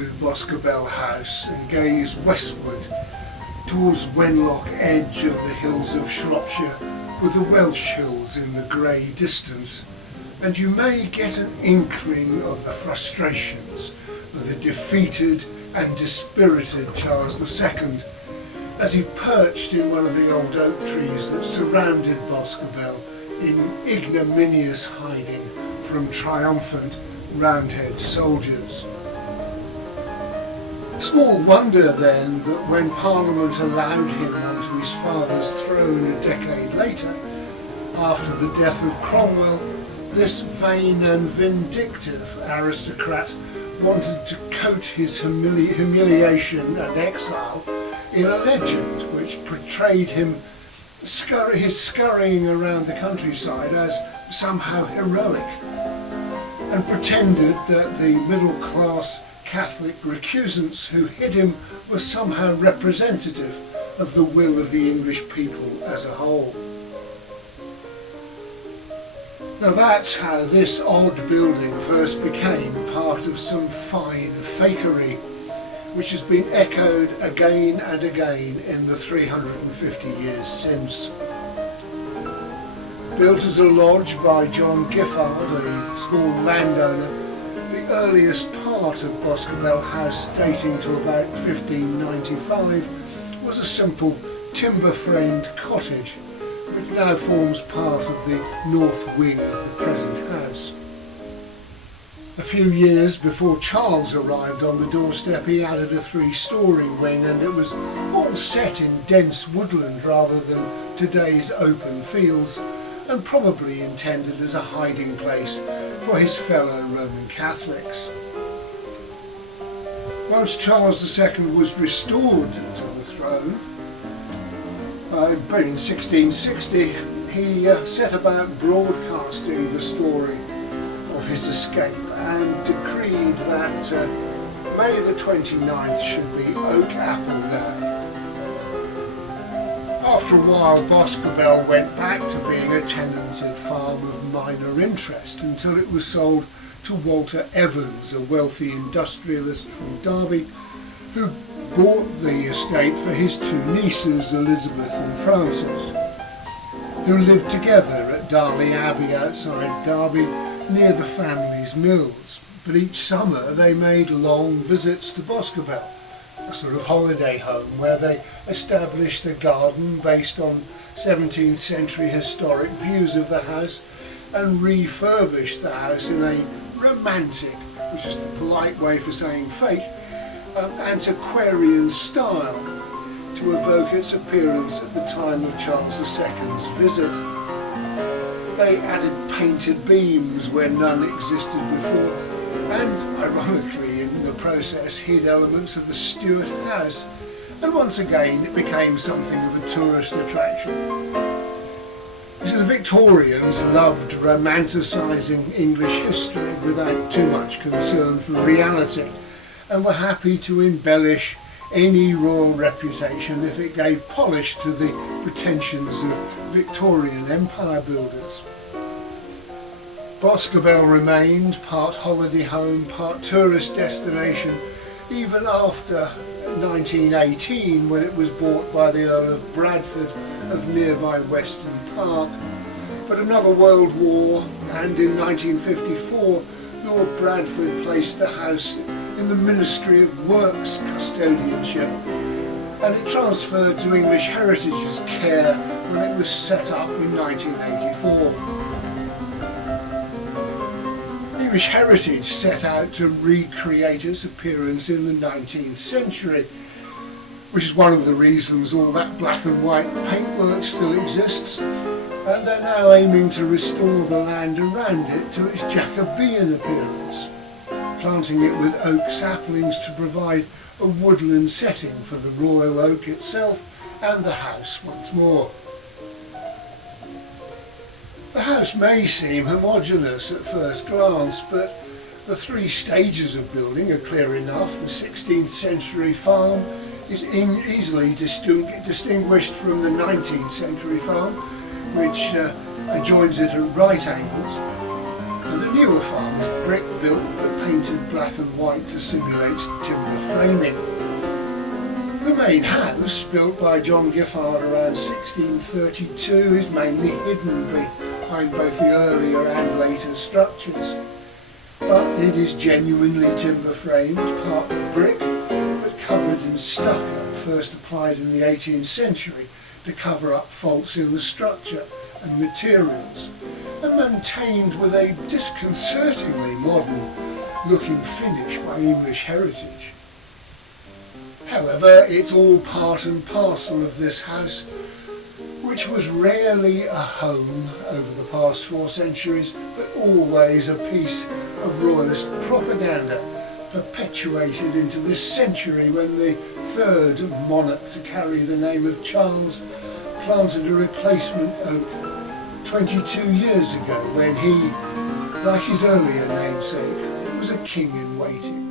to Boscobel House and gaze westward towards Wenlock Edge of the hills of Shropshire, with the Welsh Hills in the grey distance, and you may get an inkling of the frustrations of the defeated and dispirited Charles II as he perched in one of the old oak trees that surrounded Boscobel in ignominious hiding from triumphant Roundhead soldiers. Small wonder then that when Parliament allowed him onto his father's throne a decade later, after the death of Cromwell, this vain and vindictive aristocrat wanted to coat his humiliation and exile in a legend which portrayed him his scurrying around the countryside as somehow heroic, and pretended that the middle-class Catholic recusants who hid him were somehow representative of the will of the English people as a whole. Now that's how this odd building first became part of some fine fakery, which has been echoed again and again in the 350 years since. Built as a lodge by John Giffard, a small landowner, the earliest part of Boscobel House, dating to about 1595, was a simple timber-framed cottage, which now forms part of the north wing of the present house. A few years before Charles arrived on the doorstep, he added a three-storey wing, and it was all set in dense woodland rather than today's open fields, and probably intended as a hiding place for his fellow Roman Catholics. Once Charles II was restored to the throne, in 1660, he set about broadcasting the story of his escape and decreed that May the 29th should be Oak Apple Day. After a while, Boscobel went back to being a tenanted farm of minor interest until it was sold to Walter Evans, a wealthy industrialist from Derby, who bought the estate for his two nieces, Elizabeth and Frances, who lived together at Darley Abbey outside Derby, near the family's mills. But each summer they made long visits to Boscobel, a sort of holiday home where they established a garden based on 17th century historic views of the house, and refurbished the house in a romantic, which is the polite way for saying fake, antiquarian style to evoke its appearance at the time of Charles II's visit. They added painted beams where none existed before, and ironically in the process hid elements of the Stuart house, and once again it became something of a tourist attraction. The Victorians loved romanticising English history without too much concern for reality, and were happy to embellish any royal reputation if it gave polish to the pretensions of Victorian empire builders. Boscobel remained part holiday home, part tourist destination, even after 1918, when it was bought by the Earl of Bradford of nearby Weston Park. But another World War, and in 1954 Lord Bradford placed the house in the Ministry of Works custodianship, and it transferred to English Heritage's care when it was set up in 1984. English Heritage set out to recreate its appearance in the 19th century, which is one of the reasons all that black and white paintwork still exists, and they're now aiming to restore the land around it to its Jacobean appearance, planting it with oak saplings to provide a woodland setting for the royal oak itself and the house once more. The house may seem homogeneous at first glance, but the three stages of building are clear enough. The 16th century farm is easily distinguished from the 19th century farm, which adjoins it at right angles. And the newer farm is brick built but painted black and white to simulate timber framing. The main house, built by John Giffard around 1632, is mainly hidden behind both the earlier and later structures. But it is genuinely timber framed, part brick, but covered in stucco, first applied in the 18th century to cover up faults in the structure and materials, and maintained with a disconcertingly modern looking finish by English heritage. However, it's all part and parcel of this house, which was rarely a home over the past 4 centuries, but always a piece of royalist propaganda, perpetuated into this century when the third monarch to carry the name of Charles planted a replacement oak 22 years ago when he, like his earlier namesake, was a king in waiting.